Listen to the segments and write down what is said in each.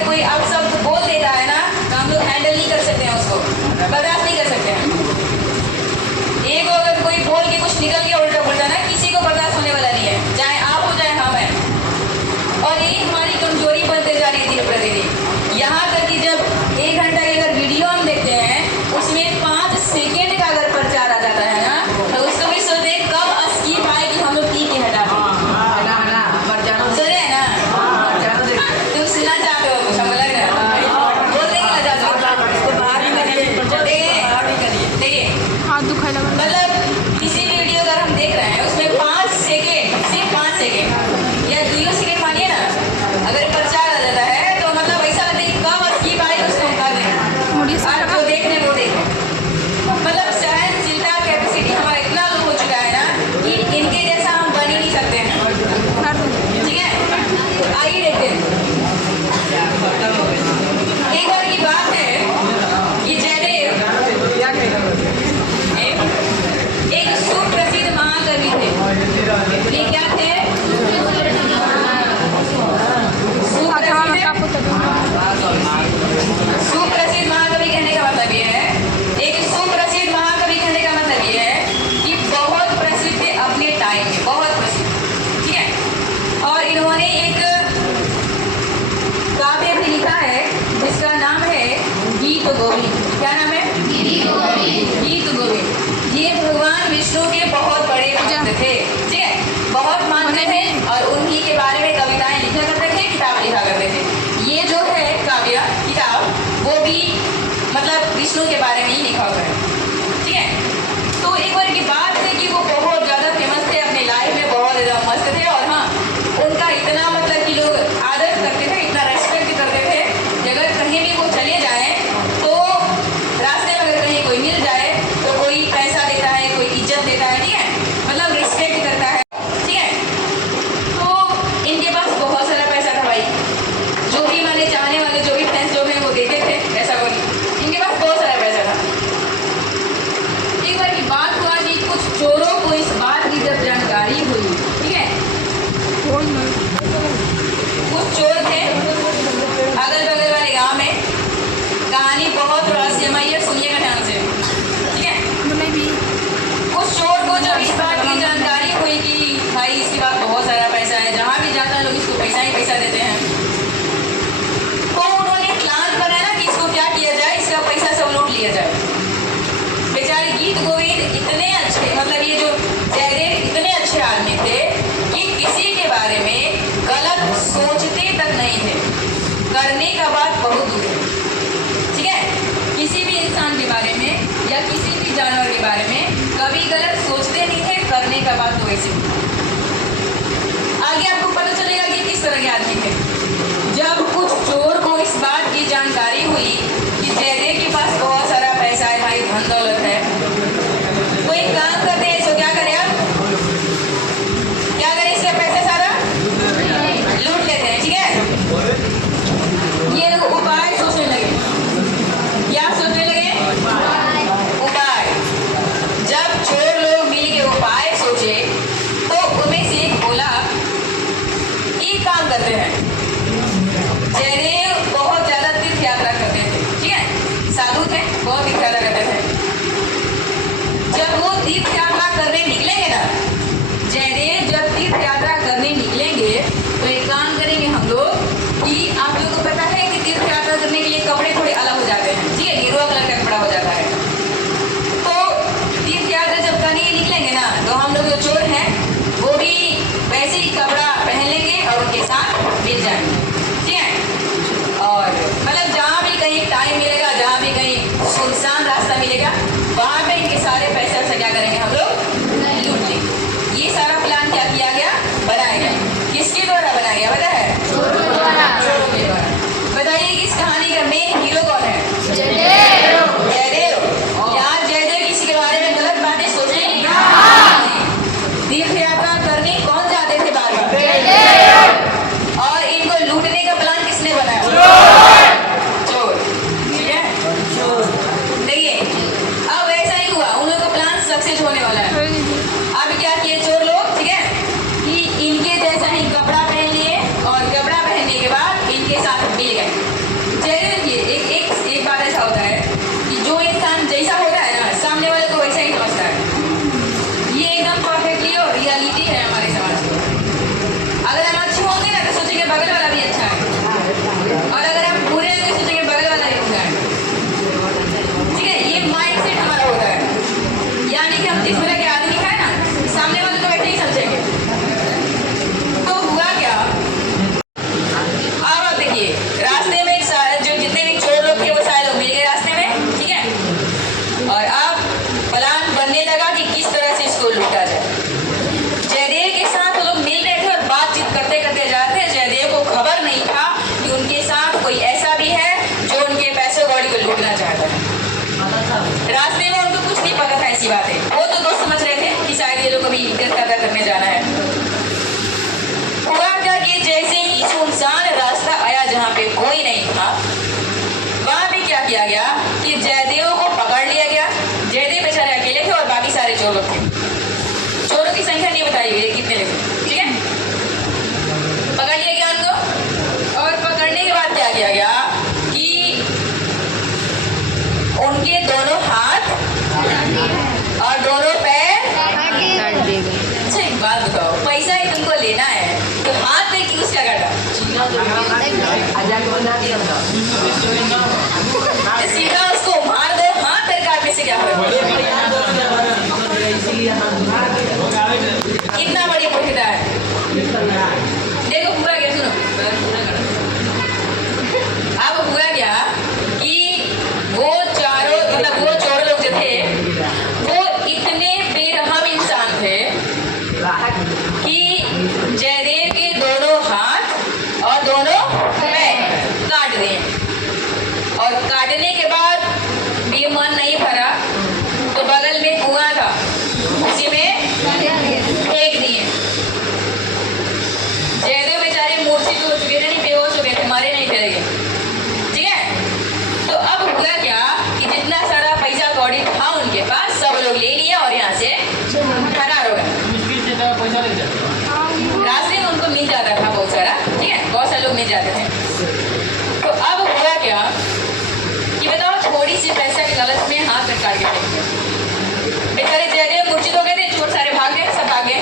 अगर कोई अब शब्द बोल देता है ना तो हम लोग हैंडल नहीं कर सकते हैं, उसको बर्दाश्त नहीं कर सकते हैं। एक अगर कोई बोल के कुछ निकल गया उल्टा पुल्टा ना, किसी को बर्दाश्त होने वाला नहीं है, चाहे आप हो चाहे हम हैं। और यही हमारी कमजोरी बनते जा रही है दिन प्रतिदिन। यहाँ तक कि जब 1 घंटा की अगर वीडियो हम देखते हैं उसमें 5 सेकेंड का अगर प्रचार आ जाता है ना तो उसको भी सोचते कब स्किप आए कि हम लोग की हटा दें। सुन रहे हैं ना, तुम सुनना चाहते हो कुछ, हमको लग रहा है बोलने के लिए चाहते हो। देखिए मतलब किसी भी वीडियो अगर हम देख रहे हैं उसमें 5 सेकेंड, सिर्फ 5 सेकेंड या 0 सेकेंड मानिए ना, अगर प्रचार आ जाता है तो मतलब ऐसा लगता है कि कब स्किप आएगा उसको हम कर दें, जो देखने वो देखें। मतलब सहनशीलता कैपेसिटी हमारा इतना लो हो चुका है ना कि इनके जैसा हम बन ही नहीं सकते हैं। ठीक है, आइए देखते हैं। एक बार की बात है कि जयदेव एक सुप्रसिद्ध महाकवि थे। ये क्या थे? सुप्रसिद्ध महाकवि कहने का मतलब ये है, एक सुप्रसिद्ध महाकवि कहने का मतलब ये है कि बहुत प्रसिद्ध थे अपने टाइम में, बहुत प्रसिद्ध। ठीक है, और इन्होंने एक काव्य भी लिखा है जिसका नाम है गीत गोविंद। क्या नाम है? गीत गोविंद। ये भगवान विष्णु के बहुत बड़े भक्त थे। ठीक है, बहुत मानते थे और उन्हीं के बारे में कविताएं लिखा करते थे, किताब लिखा करते थे। ये जो है काव्य किताब वो भी मतलब विष्णु के बारे में ही लिखा हुआ है। ठीक है, तो एक बार की बात है कि वो बहुत ज़्यादा फेमस थे, अपने लाइफ में बहुत ज़्यादा मस्त थे। और हाँ, उनका इतना मतलब कि लोग आदर करते थे, इतना रेस्पेक्ट करते थे कि अगर कहीं भी वो चले जाएँ तो रास्ते में अगर कहीं कोई मिल जाए तो कोई पैसा देता है, कोई इज्जत देता है। ठीक है, मतलब रिस्पेक्ट करता है। ठीक है, तो इनके पास बहुत सारा पैसा था भाई, जो भी माने चाहने वाले जो भी फैंस जो हैं वो देते थे, ऐसा कोई इनके पास बहुत सारा पैसा था। एक बार की बात हुआ कि कुछ चोरों को इस बात की जब जानकारी हुई, ठीक है, कुछ चोर थे अगल बगल वाले गाँव में। कहानी बहुत रहस्यमय है, सुनिएगा ध्यान से। ठीक है, कुछ चोर को जब इस बात की जानकारी हुई कि भाई इसके पास बहुत सारा पैसा है, जहाँ भी जाता है लोग इसको पैसा ही पैसा देते हैं, तो उन्होंने प्लान बनाया कि इसको क्या किया जाए, इसका पैसा सब लूट लिया जाए। बेचारे गीत गोविंद इतने अच्छे, मतलब ये जो जयदेव इतने अच्छे आदमी थे कि किसी के बारे में गलत सोचते तक नहीं थे, करने का बात बहुत दूर है। ठीक है, किसी भी इंसान के बारे में या किसी भी जानवर के बारे में कभी गलत सोचते नहीं थे, करने का बात तो वैसे। आगे आपको पता चलेगा कि किस तरह के आदमी थे। जब कुछ चोर को इस बात की जानकारी हुई कि जयदेव के पास बहुत सारा पैसा है, भाई धन दौलत है, तो एक काम करते हैं, इसको क्या करें आप, क्या करें, इसका पैसा सारा लूट लेते हैं। ठीक है, ये लोग उपाय सोचने लगे। क्या सोचने लगे? उपाय। जब चोर लोग मिल के उपाय सोचे तो उनमें से एक बोला, एक काम करते हैं, रास्ते में उनको कुछ नहीं पता था ऐसी बात है। वो तो दोस्त समझ रहे थे कि शायद ये लोग अभी तीर्थ यात्रा करने जाना है। हुआ क्या कि जैसे ही सुनसान रास्ता आया जहाँ पे कोई नहीं था, वहां पे क्या किया गया कि जयदेव को पकड़ लिया गया। जयदेव बेचारे अकेले थे और बाकी सारे चोर लोग थे। चोरों की संख्या नहीं बताई गई कितने लोग, ठीक है। पकड़ लिया गया उनको, और पकड़ने के बाद क्या किया गया कि उनके दोनों हाथ और दोनों पैर। अच्छा एक बात बताओ, पैसा ही तुमको लेना है तो हाथ पे यूज क्या करता? सीधा उसको मार दो, हाथ पैर काटने से क्या होगा? इतना बड़ी मूर्खता है। देखो हुआ क्या, सुनो। अब हुआ क्या कि वो चारों मतलब वो चोर लोग जो थे वो इतने बेरहम इंसान थे कि जयदेव के दोनों हाथ और दोनों पैर काट दिए। और काटने के बाद भी मन नहीं भरा तो बगल में कुआं था, उसी में फेंक दिए। जयदेव बेचारे मूर्छित हो चुके थे, नहीं बेहोश हो गए थे, मारे नहीं थे, ठीक है। तो अब हुआ क्या कि जितना सारा पैसा कौड़ी था उनके पास सब लोग ले लिया और यहाँ से फरार हो गए। रास्ते में उनको मिल जाता था बहुत सारा, ठीक है, बहुत सारे लोग मिल जाते थे। तो अब हुआ क्या कि बताओ, थोड़ी सी पैसा के लालच में हाथ काट के फेंक दिया। बेचारे जयदेव मूर्छित हो गए थे, चोर सारे भाग गए, सब भाग गए।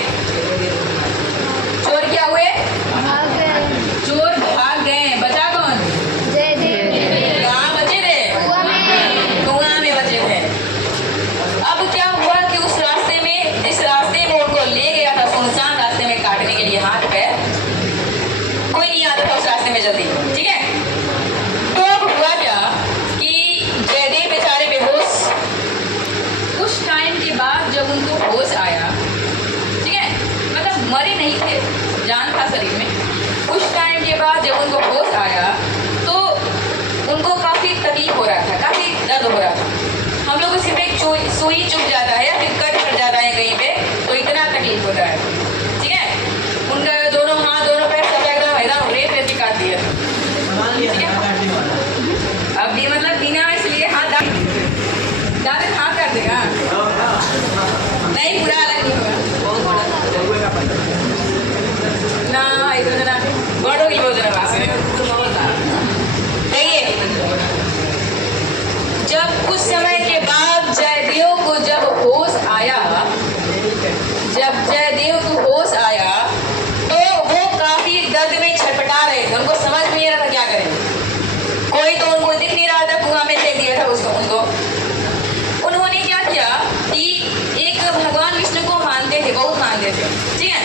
चोर क्या हुए? चोर भाग गए। बचा कौन? कहाँ बचे थे? कुआं में बचे थे। अब क्या हुआ कि उस रास्ते में, जिस रास्ते में उनको ले गया था सुनसान रास्ते में काटने के लिए हाथ पैर, कोई नहीं आता था उस रास्ते में जल्दी, ठीक है। तो अब हुआ क्या कि जयदेव बेचारे बेहोश। कुछ टाइम के बाद जब उनको होश आया, ठीक है, मतलब मरे नहीं थे, जान था शरीर में। कुछ टाइम के बाद जब उनको होश आया तो उनको काफी तकलीफ हो रहा था, काफी दर्द हो रहा था। हम लोग को सिर्फ एक सुई चुभ जाता है या फिर कट फट जाता है कहीं पे तो इतना तकलीफ होता है, ठीक है। उनका दोनों हाथ दोनों पैर सब एकदम रेत रेत काट दिया, ठीक है। अब भी मतलब बिना इसलिए हाथ दादे हाथ काट देगा नहीं, पूरा अलग नहीं होगा ना, इधर ना बड़ो की योजना पास है। देखिए, जब कुछ समय के बाद जयदेव को जब होश आया, तो वो काफी दर्द में छटपटा रहे थे। उनको समझ में नहीं आ रहा था क्या करें। कोई तो उनको दिख नहीं रहा था, कुआं में फेंक दिया था उसको। उन्होंने क्या किया कि एक भगवान विष्णु को मानते थे, बहुत मानते थे, ठीक है।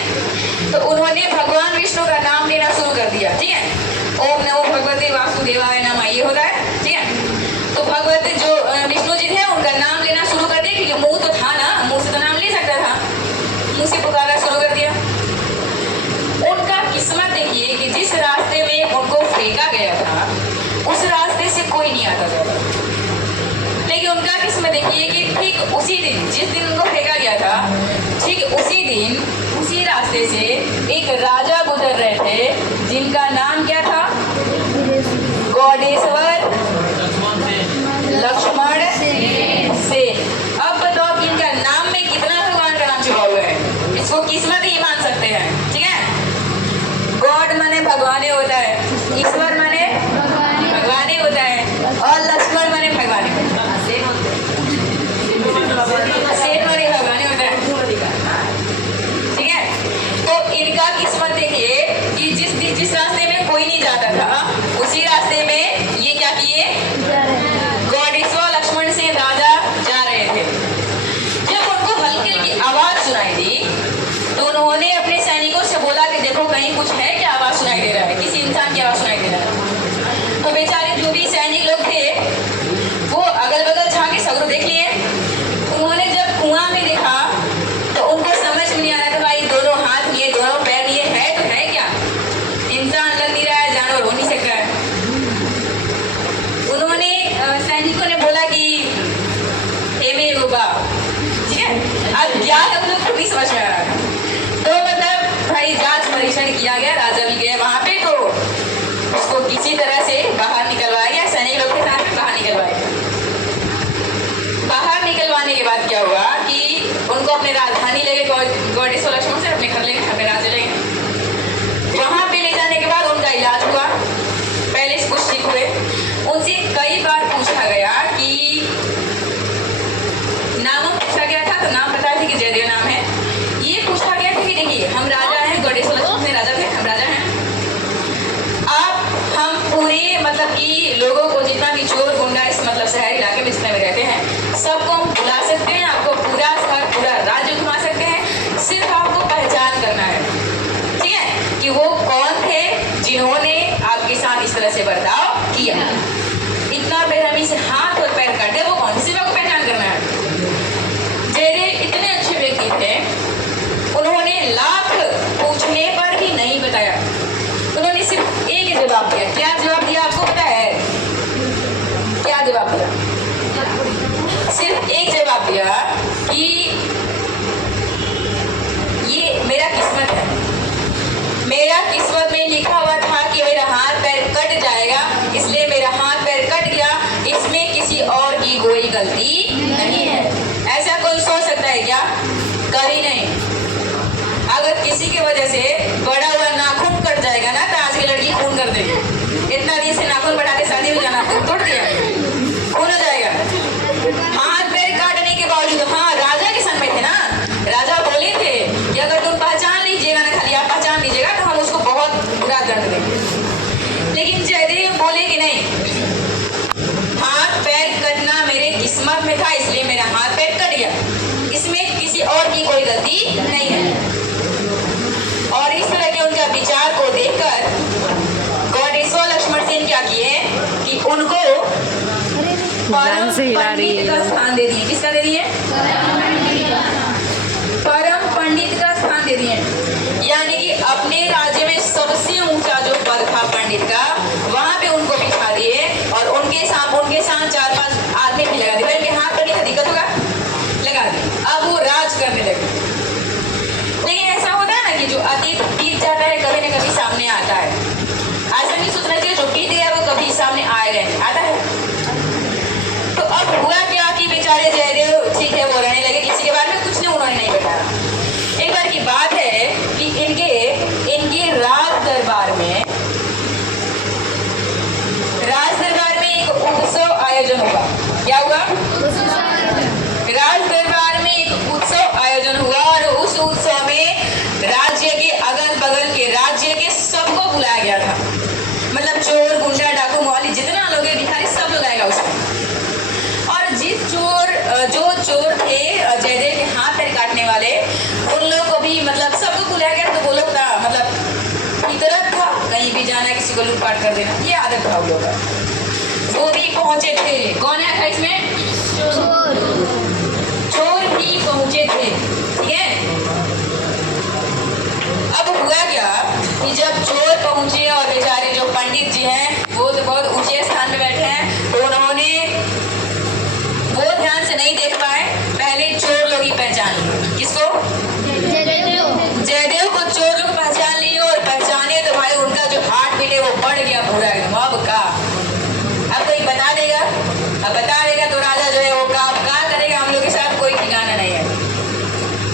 तो उन्होंने भगवान विष्णु का नाम लेना शुरू कर दिया, ठीक है। ओम नमो भगवते वासुदेवाय नमः, ये होता है, ठीक है। तो भगवत जो विष्णु जी थे उनका नाम लेना शुरू कर दिया, क्योंकि मुंह तो था ना, मुंह से तो नाम ले सकता था, मुंह से पुकारना शुरू कर दिया। उनका किस्मत देखिए कि जिस रास्ते में उनको फेंका गया था उस रास्ते से कोई नहीं आता था। लेकिन उनका किस्मत देखिए कि ठीक उसी दिन, जिस दिन उनको फेंका गया था, ठीक उसी दिन उसी रास्ते से एक राजा गुजर रहे थे जिनका नाम क्या था? गौडेश्वर लक्ष्मण सेन। अब बताओ कि इनका नाम में कितना भगवान का नाम छुपा हुआ है। इसको किस्मत ही मान सकते हैं, ठीक है। गॉड माने भगवाने होता है, ईश्वर माने भगवाने होता है, और लक्ष्मण माने भगवाने होता है, सेन माने भगवाने होता है, ठीक है। तो इनका किस्मत देखिए कि जिस रास्ते में कोई नहीं जाता था उसी रास्ते में ये क्या किए? गौडेश्वर लक्ष्मण सेन राजा जा रहे थे। जब उनको हल्की हल्की आवाज सुनाई दी तो उन्होंने अपने सैनिकों से बोला कि देखो कहीं कुछ है क्या, आवाज सुनाई दे रहा है, किसी इंसान की आवाज सुनाई दे रहा है। तो बेचारे जो भी सैनिक लोग थे वो अगल बगल झांके सगरों देख लिए। उन्होंने जब कुआं में देखा तो उनको समझ में नहीं आ रहा था, भाई दोनों हाथ लिए, दोनों पैर लिए, है तो है क्या? इंसान लग नहीं रहा है, जानवर हो नहीं सकता है। उन्होंने सैनिकों ने बोला कि हे अब क्या है उन लोग को भी समझ में आ रहा है। तो मतलब भाई जांच परीक्षण किया गया, राजा भी गया वहां पे, तो उसको किसी तरह से बाहर निकलवाया गया, सैनिक लोग के साथ में बाहर निकलवाया गया। बाहर निकलवाने के बाद क्या हुआ कि उनको अपने राजधानी ले गए, गौडेश्वर लक्ष्मण से अपने घर ले गए, अपने राज्य ले गए। वहां पे ले जाने के बाद उनका इलाज हुआ, पहले से कुछ ठीक हुए। उनसे कई बार पूछा गया कि नाम पूछा गया था, तो नाम बताया था कि जयदेव नाम है। ये पूछा गया था कि देखिए हम राजा हैं, गौडेश्वर लक्ष्मण से राजा थे, हम राजा हैं, आप हम पूरे मतलब कि लोगों को जितना भी चोर गुंडा इस मतलब शहर इलाके में जितने में रहते हैं सबको हम बुला सकते हैं, आपको पूरा शहर पूरा राज्य घुमा सकते हैं, सिर्फ आपको पहचान करना है, ठीक है, कि वो कौन थे जिन्होंने आपके साथ इस तरह से बर्ताव किया, इतना बेरहमी से हाथ और पैर काटे, वो कौन, सिर्फ आपको पहचान करना है। जयदेव इतने अच्छे व्यक्ति थे, उन्होंने लाख पूछने पर भी नहीं बताया, उन्होंने सिर्फ एक ही जवाब दिया। क्या जवाब दिया आपको पता है? क्या जवाब दिया? सिर्फ एक जवाब दिया कि ये मेरा किस्मत है, मेरा किस्मत में लिखा हुआ था कि मेरा हाथ पैर कट जाएगा, इसलिए मेरा हाथ पैर कट गया, इसमें किसी और की कोई गलती नहीं है। ऐसा कोई सोच सकता है क्या? कभी नहीं। अगर किसी की वजह से बड़ा हुआ नाखून कट जाएगा ना तो आज की लड़की खून कर देगी। इतना दिन से नाखून बढ़ा के शादी में जाना तोड़ दिया, खून हो जाएगा। हाथ पैर काटने के बावजूद, हाँ राजा के सन में थे ना, राजा बोले थे कि अगर तुम पहचान लीजिएगा ना, खाली आप पहचान लीजिएगा तो हम उसको बहुत बुरा दंड देंगे। लेकिन जयदेव बोले कि नहीं, हाथ पैर कटना मेरे किस्मत में था, इसलिए मेरा हाथ पैर कट गया, इसमें किसी और की कोई गलती नहीं है। और इस तरह के उनका विचार को देखकर गौडेश्वर लक्ष्मण सेन क्या किए कि उनको परम पंडित का स्थान दे दिए। किसका दे दिए? परम पंडित का स्थान दे दिए, यानी कि अपने राज्य में सबसे ऊंचा जो पद था पंडित का, वहां पे उनको बिठा दिए और उनके साथ 4-5 आदमी भी लगा दिए। इनके हाथ पर नहीं था, दिक्कत होगा, लगा दिए। अब वो राज करने लगे। लेकिन ऐसा होता है ना कि जो अतीत बीत जाता है कभी ना कभी सामने आता है। ऐसा नहीं सोचना चाहिए जो बीत गया वो कभी सामने आएगा नहीं, आता है। तो अब हुआ क्या कि बेचारे जयदेव ठीक है वो रहने लगे, किसी के बारे में कुछ नहीं उन्होंने नहीं बताया। एक बार की बात है कि इनके राज दरबार में एक उत्सव आयोजन हुआ। क्या हुआ? राज दरबार में एक उत्सव आयोजन हुआ और उस उत्सव में राज्य के अगल बगल के राज्य के सबको बुलाया गया था। मतलब चोर गुंडा डाकू मौली जितना लोग हैं भिखारी सब लोग आएगा उसमें। और जो चोर थे जयदेव के हाथ पैर काटने वाले, उन लोगों को भी मतलब सबको बुलाया गया। तो वो लोग था मतलब फितरत था, कहीं भी जाना किसी को लूटपाट कर देना, ये आदत था उन लोगों का। वो भी पहुंचे थे। कौन आया था इसमें? चोर भी पहुंचे थे, ठीक है। अब हुआ क्या कि जब चोर पहुंचे और बेचारे जो पंडित जी हैं वो तो बहुत ऊंचे स्थान पे बैठे हैं, तो उन्होंने वो ध्यान से नहीं देख पाए, पहले चोर लोग ही पहचान लिए। किसको? जयदेव को चोर लोग पहचान लिए और पहचाने तो भाई उनका जो हार्ट बीट है वो बढ़ गया पूरा एकदम। अब कोई बता देगा, अब बता देगा तो राजा जो है वो क्या करेगा हम लोग के साथ, कोई ठिकाना नहीं है,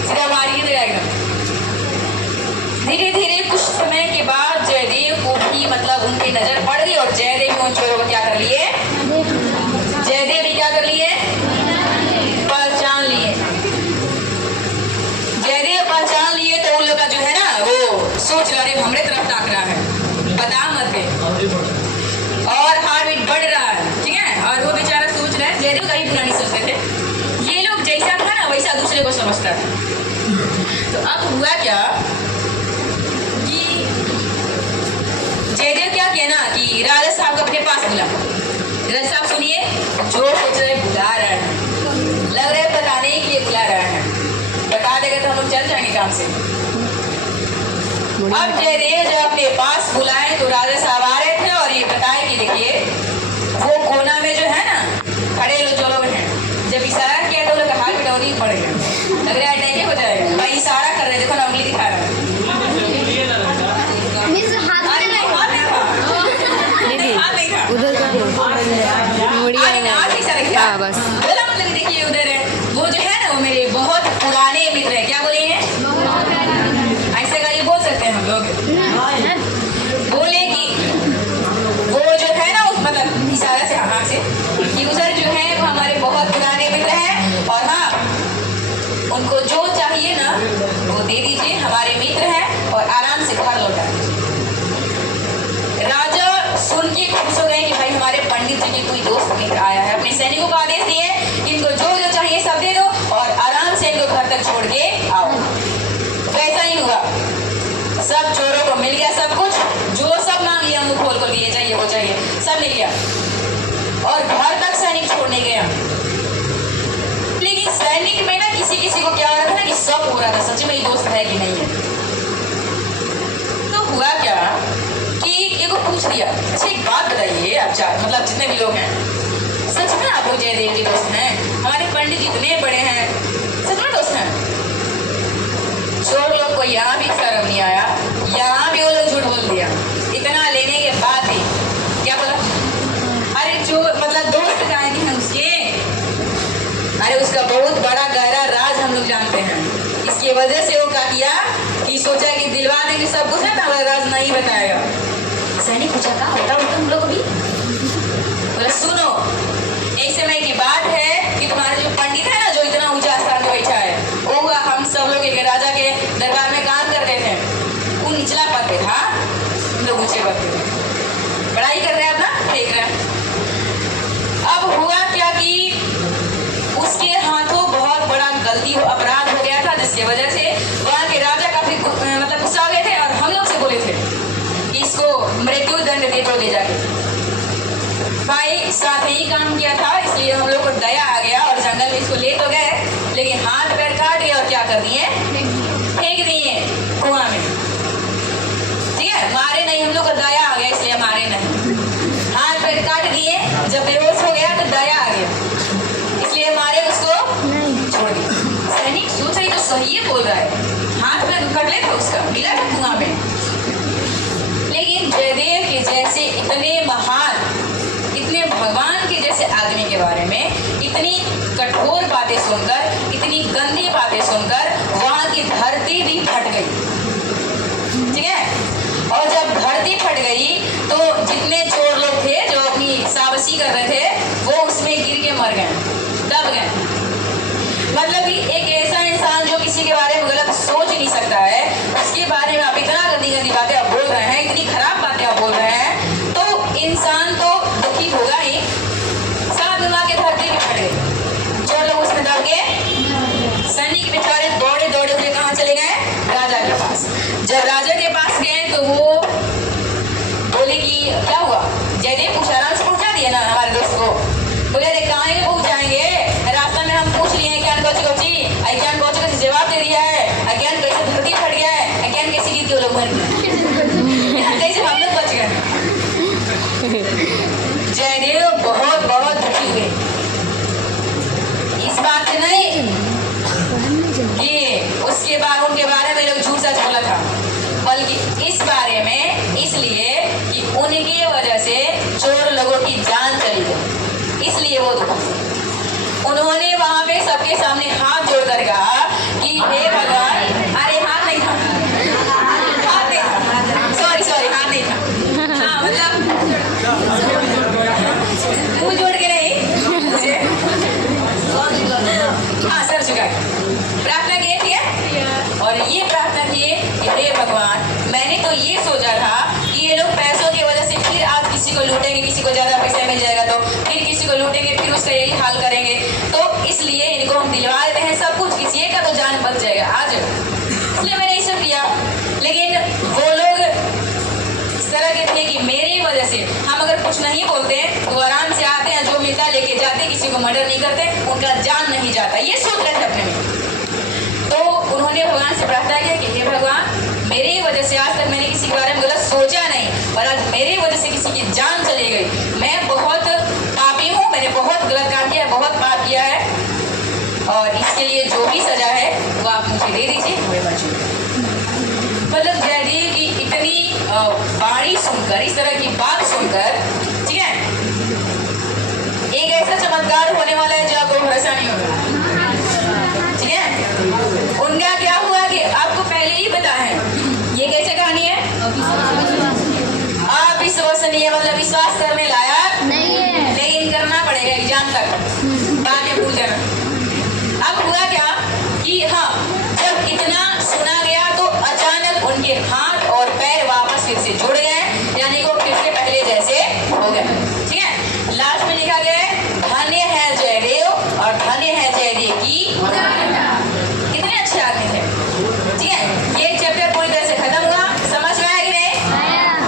सीधा मारिए देगा एकदम। धीरे धीरे कुछ समय के बाद जयदेव को भी मतलब उनकी नजर पड़ गई और जयदेव भी उन चोरों को क्या कर लिए? जयदेव भी क्या कर लिए? पहचान लिए। जयदेव पहचान लिए तो उन लोग का जो है ना वो सोच रहे हमरे तरफ ताक रहा है, बता मत दे, और हार्ट बीट बढ़ रहा है, ठीक है। और वो बेचारा सोच रहा है, जयदेव कहीं बुरा नहीं सोचते थे, ये लोग जैसा था ना वैसा दूसरे को समझता है। तो अब हुआ क्या कि जयदेव क्या किया ना कि राजा साहब को अपने पास बुला। राजा साहब सुनिए, जो सोच रहे बुला रहे हैं, लग रहा है बताने के लिए बुला रहे हैं, बता देगा तो हम लोग चल जाएंगे काम से। अब जयदेव जब अपने पास बुलाए तो राजा साहब आ रहे थे और ये बताए कि देखिए वो कोना में जो है ना खड़े लोग जो लोग हैं, जब इशारा किया तो लोग हाथ में डोरी पड़ गया, लग रहा है आठ ही रखिए। हाँ, बस। बोला मतलब देखिए उधर है वो जो है ना वो मेरे बहुत पुराने मित्र है। क्या बोले हैं? ऐसे का ये बोल सकते हैं हम लोग। बोले कि वो जो है ना उस मतलब इशारा से हाथ से कि उधर जो है वो हमारे बहुत पुराने मित्र हैं और हाँ उनको जो चाहिए ना वो दे दीजिए, हमारे मित्र हैं और आराम से घर लौटा दीजिए। राजा सुन के खुश हो गए कि भाई हमारे पंडित जी के कोई दोस्त मित्र आया है। अपने सैनिकों को आदेश दिए इनको जो जो चाहिए सब दे दो और आराम से इनको घर तक छोड़ के आओ। वैसा ही हुआ, सब चोरों को मिल गया सब कुछ, जो सब मांग लिया मुंह खोल कर ये चाहिए वो चाहिए सब मिल गया और घर तक सैनिक छोड़ने गया। लेकिन सैनिक में ना किसी किसी को क्या हो रहा था ना कि सब हो रहा था सच में ये दोस्त है कि नहीं है। तो हुआ क्या कि एक को पूछ दिया, अच्छा एक बात बताइए आप चार मतलब जितने भी लोग हैं, सच में आप लोग जयदेव जी दोस्त हैं? हमारे पंडित जितने बड़े हैं सच में दोस्त हैं? चोर लोग को यहाँ भी शर्म नहीं आया, यहाँ भी वो लोग झूठ बोल दिया। इतना लेने के बाद भी क्या बोला, अरे जो मतलब दोस्त कहाँ हैं उसके, अरे उसका बहुत बड़ा गहरा राज हम लोग जानते हैं। इसकी वजह से वो क्या किया कि सोचा कि दिलवा देंगे सब कुछ है ना, हमारा राज नहीं बताएगा। सैनिक पूछा था होता तुम लोग भी? बोला सुनो, एक समय की बात है कि तुम्हारा जो पंडित है ना जो इतना ऊंचा स्थान में बैठा है वो हुआ हम सब लोग एक राजा के दरबार में काम करते थे। वो निचला पद पे था, हम लोग ऊंचे पद पे थे, पढ़ाई कर रहे हैं अपना देख रहे हैं। अब हुआ क्या कि उसके हाथों बहुत बड़ा गलती अपराध हो गया था जिसकी वजह से वहां के राजा काफी मतलब गुस्सा हो गए थे और हम लोग से बोले थे कि इसको मृत्यु दंड दे दो ले जाके। भाई साथ ही काम किया था इसलिए हम लोग को दया आ गया और जंगल में इसको ले तो गए, लेकिन हाथ पैर काट गया और क्या कर दिए, फेंक दिए कुआं में। ठीक है, मारे नहीं, हम लोग को दया आ गया इसलिए मारे नहीं, हाथ पैर काट दिए। जब बेहोश हो गया तो दया आ गया इसलिए मारे उसको छोड़ दिया। सैनिक सोच रही तो सही है बोल रहा है, हाथ पैर कट ले था उसका, मिला था कुआं में। लेकिन जयदेव के जैसे इतने महान, इतने भगवान के जैसे आदमी के बारे में इतनी कठोर बातें सुनकर, इतनी गंदी बातें सुनकर वहां की धरती भी फट गई। ठीक है, और जब धरती फट गई तो जितने चोर लोग थे जो अपनी सावसी कर रहे थे वो उसमें गिर के मर गए, दब गए। मतलब कि एक ऐसा इंसान जो किसी के बारे में गलत सोच ही नहीं सकता है, उसके बारे में आप इतना गंदी गंदी बातें आप बोल रहे हैं, इतनी खराब बातें आप बोल रहे हैं, तो इंसान तो दुखी होगा ही, साथ में के धरती भी फट गई। चोर लोग उसमें दब गए। सैनिक बेचारे दौड़े दौड़े हुए कहाँ चले गए, राजा के पास। जब राजा के पास गए तो वो बोले कि क्या हुआ, जयदेव कुछ आराम से पहुंचा दिए ना हमारे दोस्त को। बोले अरे कहाँ पहुंचाएंगे, रास्ता में हम पूछ लिए ज्ञान कोची अज्ञान कोची को जवाब दे दिया है, अज्ञान कैसे धरती फट गया है, अज्ञान कैसे गिर के लोग मर गए, कैसे हम लोग बच गए। जयदेव बहुत बहुत दुखी हुए इस बात से नहीं कि उसके बाद उनके बारे में लोग झूठ सच बोला था, बल्कि इस बारे में इसलिए कि उनकी वजह से चोर लोगों की जान चली गई, इसलिए वो दुखी। उन्होंने वहां पे सबके सामने हाथ जोड़कर कहा कि हे भगवान, अरे हाथ नहीं था, हाथ नहीं था, सॉरी हाथ नहीं था, हाँ मतलब मुंह जोड़ के नहीं मुझे, हाँ सर झुका प्रार्थना किए थे और ये प्रार्थना किए कि हे भगवान, मैंने तो ये सोचा था कि ये लोग पैसों की वजह से फिर आज किसी को लूटेंगे, किसी को ज्यादा पैसा मिल जाएगा तो फिर किसी को लूटेंगे, फिर उसका यही हाल करेंगे, तो इसलिए इनको हम दिलवा देते हैं सब कुछ, किसी एक का तो जान बच जाएगा आज, इसलिए मैंने ये सब किया। लेकिन वो लोग इस तरह के थे कि मेरी वजह से हम अगर कुछ नहीं बोलते तो आराम से आते हैं, जो मिलता लेके जाते, किसी को मर्डर नहीं करते, उनका जान नहीं जाता, ये सोच रहे थे अपने में। तो उन्होंने भगवान से प्रार्थना किया कि हे भगवान, मेरी वजह से आज तक मैंने किसी के बारे में गलत सोचा नहीं, पर आज मेरी वजह से किसी की जान चली गई। मैं बहुत पापी हूँ, मैंने बहुत गलत काम किया है, बहुत पाप किया है, और इसके लिए जो भी सजा है वो आप मुझे दे दीजिए, हमें मंजूर है। मतलब जयदेव की इतनी बाणी सुनकर, इस तरह की बात सुनकर, ठीक है, चमत्कार होने वाला है जो आपको भरोसा नहीं होगा, ठीक है। उनका क्या हुआ कि आपको पहले ही पता है ये कैसे कहानी है, अविश्वसनीय मतलब विश्वास करने लायक नहीं है। लेकिन करना पड़ेगा एग्जाम तक, बाद में भूल जाना। अब हुआ क्या कि हाँ, जब इतना सुना गया तो अचानक उनके हाथ और पैर वापस फिर से जुड़ गए, यानी वो फिर से पहले जैसे हो गए, ठीक है। लास्ट में लिखा गया है धन्य है जयदेव और धन्य है जयदेव की, कितने अच्छे आदमी थे, ठीक है। ये चैप्टर पूरी तरह से खत्म हुआ, समझ में आया कि नहीं?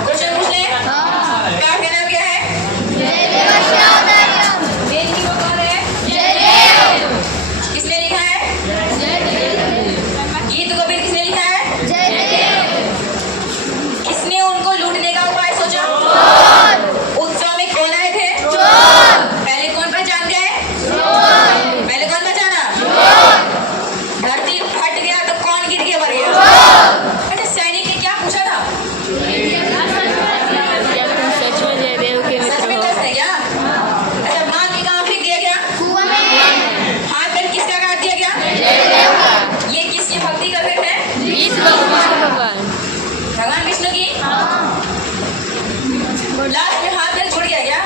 क्वेश्चन पूछ ले। पाठ का नाम क्या है? वेद की वो कौन है? किसने लिखा है? गीत गोविंद किसने लिखा है? किसने उनको लूटने का उपाय सोचा? उत्सव में कौन आए थे? पहले कौन पहचान गए? पहले कौन पहचाना? धरती फट गया तो कौन गिर के मर गया? अच्छा, सैनिक ने क्या पूछा था? सच में जयदेव के सच मित्र में हो। दस है क्या? अच्छा, माँ की कहाँ फेंक दिया गया? हाथ पैर किसका काट दिया गया? ये किसकी भक्ति करते थे? भगवान। भगवान विष्णु की। लास्ट में हाथ पैर छूट गया क्या?